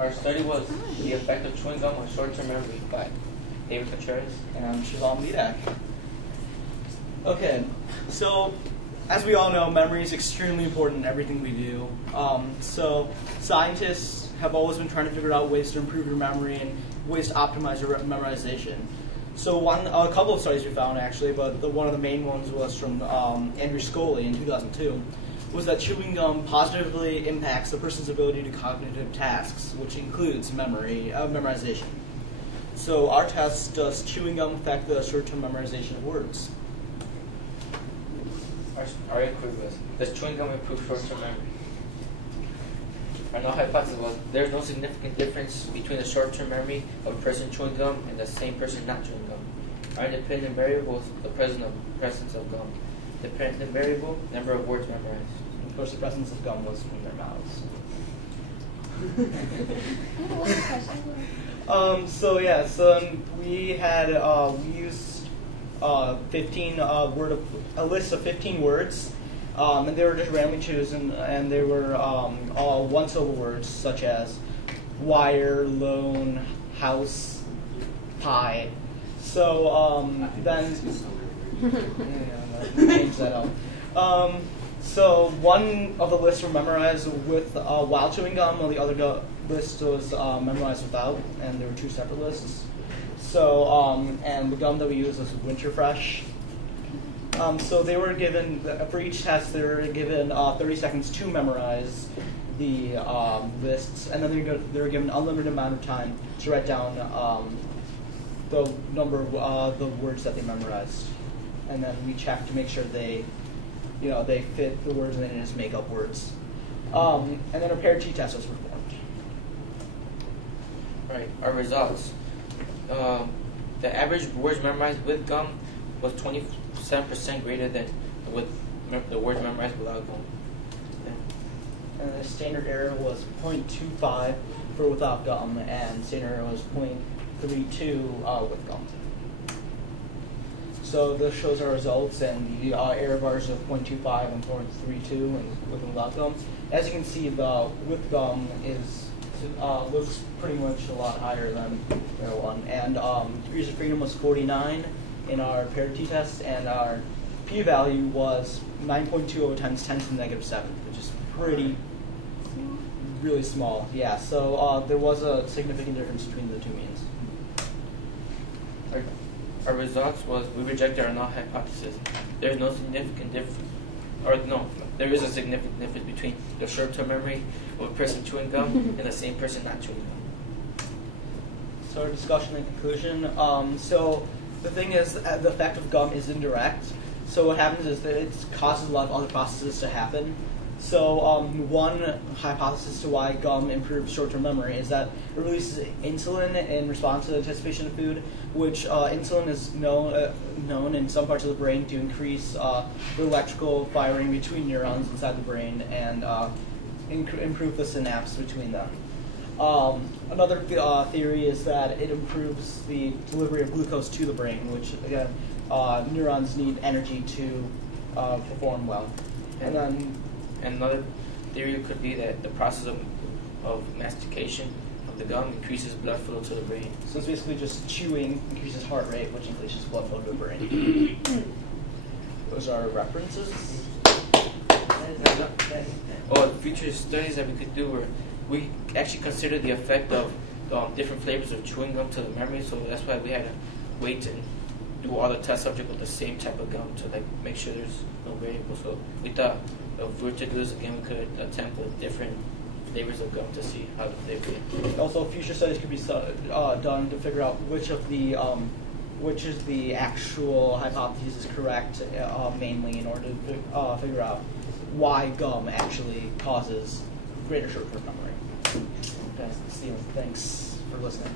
Our study was the effect of chewing gum on short-term memory by David Contreras and Shazam Lidak. Okay, so as we all know, memory is extremely important in everything we do. So scientists have always been trying to figure out ways to improve your memory and ways to optimize your memorization. So a couple of studies we found actually, but one of the main ones was from Andrew Scully in 2002, was that chewing gum positively impacts a person's ability to cognitive tasks, which includes memorization. So our test, does chewing gum affect the short-term memorization of words? Our inquiry was, does chewing gum improve short-term memory? Our null hypothesis was, there is no significant difference between the short-term memory of a person chewing gum and the same person not chewing gum. Our independent variable is the presence of gum. Dependent variable, number of words memorized. Of course, the presence of gum was in their mouths. We used a list of 15 words, and they were just randomly chosen, and they were all one-syllable words such as wire, loan, house, pie. So then, change that up. So one of the lists were memorized with while chewing gum, while the other list was memorized without, and there were two separate lists. So and the gum that we used was Winter Fresh. So they were given, for each test, they were given 30 seconds to memorize the lists, and then they were given an unlimited amount of time to write down the number of the words that they memorized. And then we checked to make sure they fit the words and they didn't just make up words. And then a paired t-test was performed. Right, our results. The average words memorized with gum was 27% greater than with the words memorized without gum. And the standard error was 0.25 for without gum, and standard error was 0.32 with gum. So this shows our results, and the error bars of 0.25 and 0.32 and with and without gum. As you can see, the with gum looks pretty much a lot higher than the other one. And degrees of freedom was 49 in our paired t-test, and our p-value was 9.2 over times 10 to the negative 7, which is really small. Yeah, so there was a significant difference between the two means. Our results was we rejected our null hypothesis. There is no significant difference, there is a significant difference between the short-term memory of a person chewing gum and the same person not chewing gum. So our discussion and conclusion. So the thing is, the effect of gum is indirect. So what happens is that it causes a lot of other processes to happen. So one hypothesis to why gum improves short-term memory is that it releases insulin in response to the anticipation of food, which insulin is known in some parts of the brain to increase the electrical firing between neurons inside the brain and improve the synapse between them. Another theory is that it improves the delivery of glucose to the brain, which again, neurons need energy to perform well. And another theory could be that the process of mastication of the gum increases blood flow to the brain. So it's basically just chewing increases heart rate, which increases blood flow to the brain. Those are references. Future studies that we could do were we actually considered the effect of different flavors of chewing gum to the memory, so that's why we had to wait and do all the test subjects with the same type of gum to make sure there's no variable. So we thought if we were to do this again, we could attempt with different flavors of gum to see how they would. Also, future studies could be done to figure out which is the actual hypothesis is correct, mainly in order to figure out why gum actually causes greater short-term memory. Okay, see you. Thanks for listening.